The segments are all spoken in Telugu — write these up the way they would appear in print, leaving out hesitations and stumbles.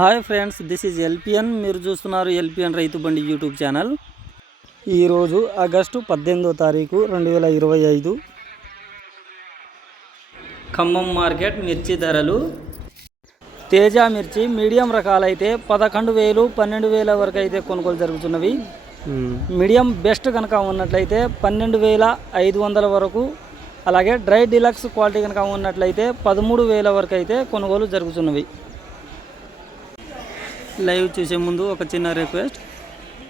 Hi friends, this is LPN. మీరు చూస్తున్నారు ఎల్పిఎన్ రైతు బండి యూట్యూబ్ ఛానల్. ఈరోజు ఆగస్టు 18వ తారీఖు 2025. ఖమ్మం మార్కెట్ మిర్చి ధరలు. తేజ మిర్చి మీడియం రకాలైతే 11,000 12,000 వరకు అయితే కొనుగోలు జరుగుతున్నవి. మీడియం బెస్ట్ కనుక ఉన్నట్లయితే 12,500 వరకు, అలాగే డ్రై డిలక్స్ క్వాలిటీ కనుక ఉన్నట్లయితే 13,000 వరకు అయితే కొనుగోలు జరుగుతున్నవి. లైవ్ చూసే ముందు ఒక చిన్న రిక్వెస్ట్,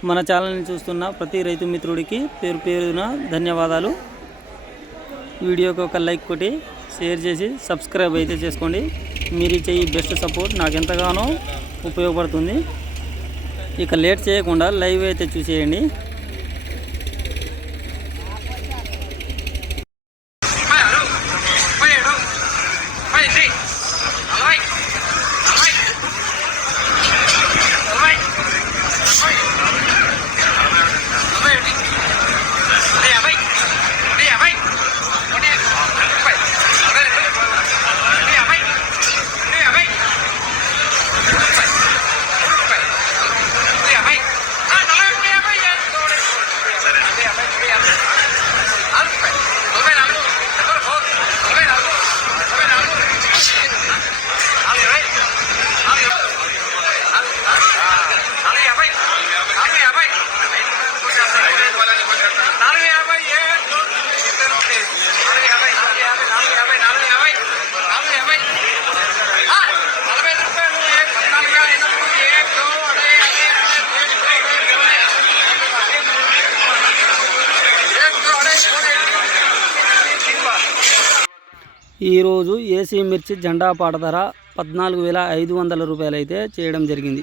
మన ఛానల్ని చూస్తున్న ప్రతి రైతు మిత్రుడికి పేరు పేరున ధన్యవాదాలు. వీడియోకి ఒక లైక్ కొట్టి షేర్ చేసి సబ్స్క్రైబ్ అయితే చేసుకోండి. మీరు ఇచ్చే ఈ బెస్ట్ సపోర్ట్ నాకు ఎంతగానో ఉపయోగపడుతుంది. ఇక లేట్ చేయకుండా లైవ్ అయితే చూసేయండి. ఈరోజు ఏసీ మిర్చి జెండా పాట ధర 14,500 రూపాయలు అయితే చేయడం జరిగింది.